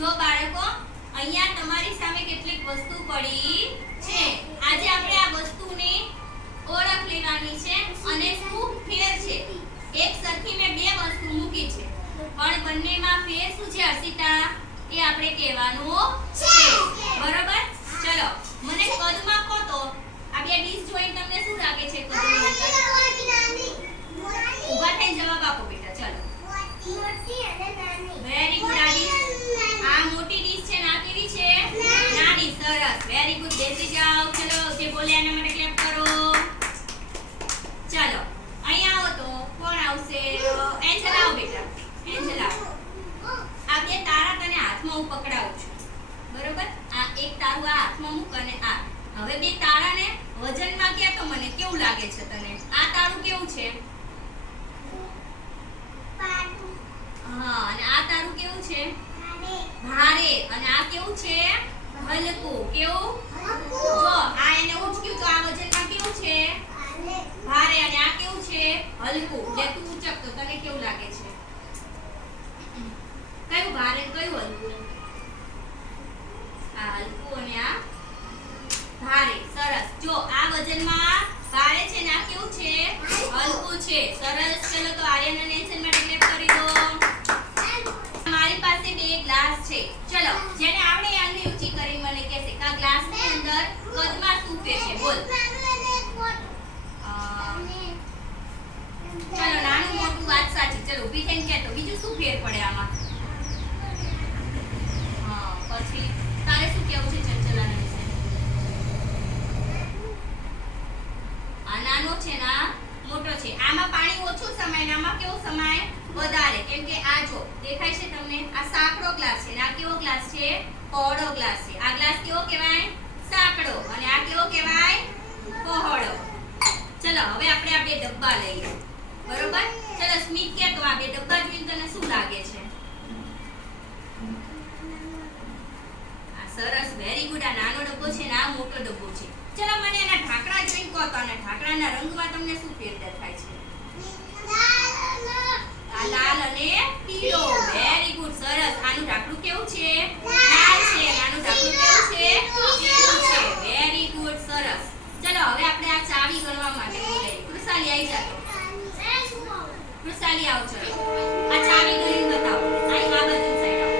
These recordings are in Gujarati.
જો બાળકો, અહીંયા તમારી સામે કેટલીક વસ્તુ પડી છે. આજે આપણે આ વસ્તુની ઓળખ લેવાની છે અને શું ફેર છે. એક સરખી મેં બે વસ્તુ મૂકી છે. પણ બંનેમાં ફેર શું છે, હર્ષિતા? એ આપણે કહેવાનું છે. બરોબર? ચલો, મને કદમાં કહો તો આ બે ડીશ જોઈને તમને શું લાગે છે? કદની અંદર ઊભા થઈને જવાબ આપો બેટા ચલો વેરી ગુડ આદિશ આ મોટી ડીશ છે ના કેવી છે નાની સરસ વેરી ગુડ બેસી જાઓ ચલો જે બોલે એના માટે ક્લેપ કરો. ચાલો અહીંયા આવો તો કોણ આવશે? એન્જલ આવો બેટા એન્જલ આવો. આ બે તારા તને હાથમાં હું પકડાવું છું. બરોબર? આ એક તારું આ હાથમાં મૂક અને આ. હવે બે તારાને વજનમાં ક્યાં તો મને કેવું લાગે છે તને? આ તારું કેવું છે? હા અને આ તારું કેવું છે? ભારે. અને આ કેવું છે? હલકું કેવું? જો આ એને ઉચક્યું તો આ વજનમાં કેવું છે? ભારે અને આ કેવું છે? હલકું. એટલે તું ઉચક તો તને કેવું લાગે છે? કયું ભારે કયું હલકું? આ હલકું અને આ ભારે સરસ. જો આ વજનમાં ભારે છે ને આ કેવું છે? હલકું છે. સરસ. ચલો તો આર્યન અને એન્સન માટે ક્લેપ કરી દો મારી પાસે બે ગ્લાસ છે ચલો જેને આવડે એ આંગળી ઊંચી કરીને મને કહેશે કે આ ગ્લાસની અંદર કદમાં શું ફેર છે બોલ અ, ચલો નાનું મોટું વાત સાચી ચલો ઊભી થઈને કહેતો બીજું શું તારે શું કહેવું છે આ નાનો છે ના મોટો આમાં પાણી ઓછું સમાય આમાં કેવું સમાય? વધારે. કેમ આ જો, દેખાય છે તમને? આ સાંકડો ગ્લાસ છે આ કેવો ગ્લાસ છે? પહોળો ગ્લાસ છે. આ ગ્લાસ કેવો કહેવાય? સાંકડો. અને આ કેવો કહેવાય? પહોળો. ચલો, હવે આપણે આપણે ડબ્બા લઈએ. બરોબર? ચલો, સ્મિત કે તો આ ડબ્બા જોઈને તને શું લાગે છે? આ સરસ વેરી ગુડ આ નાનો ડબ્બો છે ને, આ મોટો ડબ્બો છે. ચલો, મને એના ઢાંકણા જોઈને કહો તો આના ઢાંકણાના રંગમાં તમને શું ફેર દેખાય છે? લાલ અને પીળો. વેરી ગુડ સરસ. આનું ઢાંકણું કેવું છે? લાલ છે. આનું ઢાંકણું કેવું છે? પીળું છે. વેરી ગુડ સરસ. ચલો, હવે આપણે આ ચાવી ગણવા માટે બોલાવીએ કૃષાલી આવી જાતો કૃષાલી આવજો. આ ચાવી ગઈ બતાવો. આ આ બાજુ સાઈડ આવો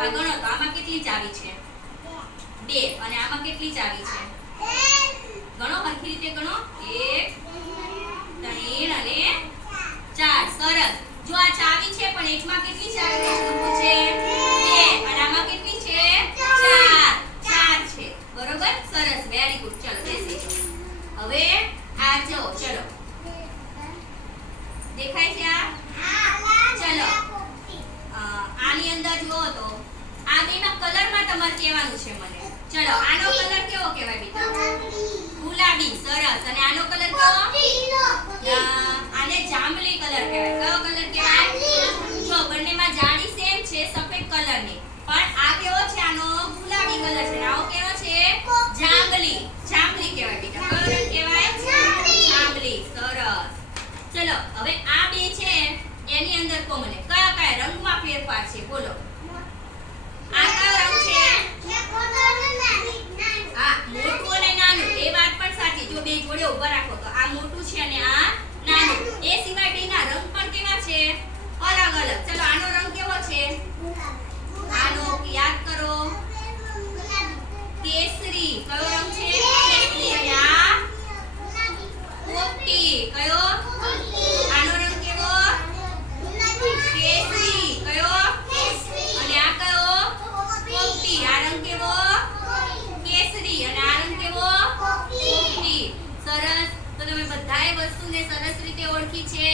આ ગણો તો આમાં કેટલી ચાવી છે? બે. અને આમાં કેટલી ચાવી છે? ગણો સરખી રીતે ગણો. એક દેખાય છે આ? ચલો. આની અંદર જુઓ તો. આ બેના કલરમાં તમારે કહેવાનું છે મને. ચલો, આનો કલર કેવો કહેવાય બેટા ગુલાબી સરસ અને આનો કલર કેવો અ, આને જાંબલી કલર કહેવાય કયો કલર કહેવાય જો બંનેમાં જાડી સેમ છે સફેદ કલરની પણ આ કેવો છે આનો ગુલાબી કલર છે અને આવો કેવો છે જાંબલી જાંબલી કહેવાય બેટા કયો રંગ કહેવાય જાંબલી સરસ ચલો હવે આ બે છે એની અંદર કો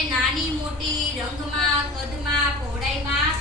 નાની મોટી રંગમાં કદમાં પહોળાઈમાં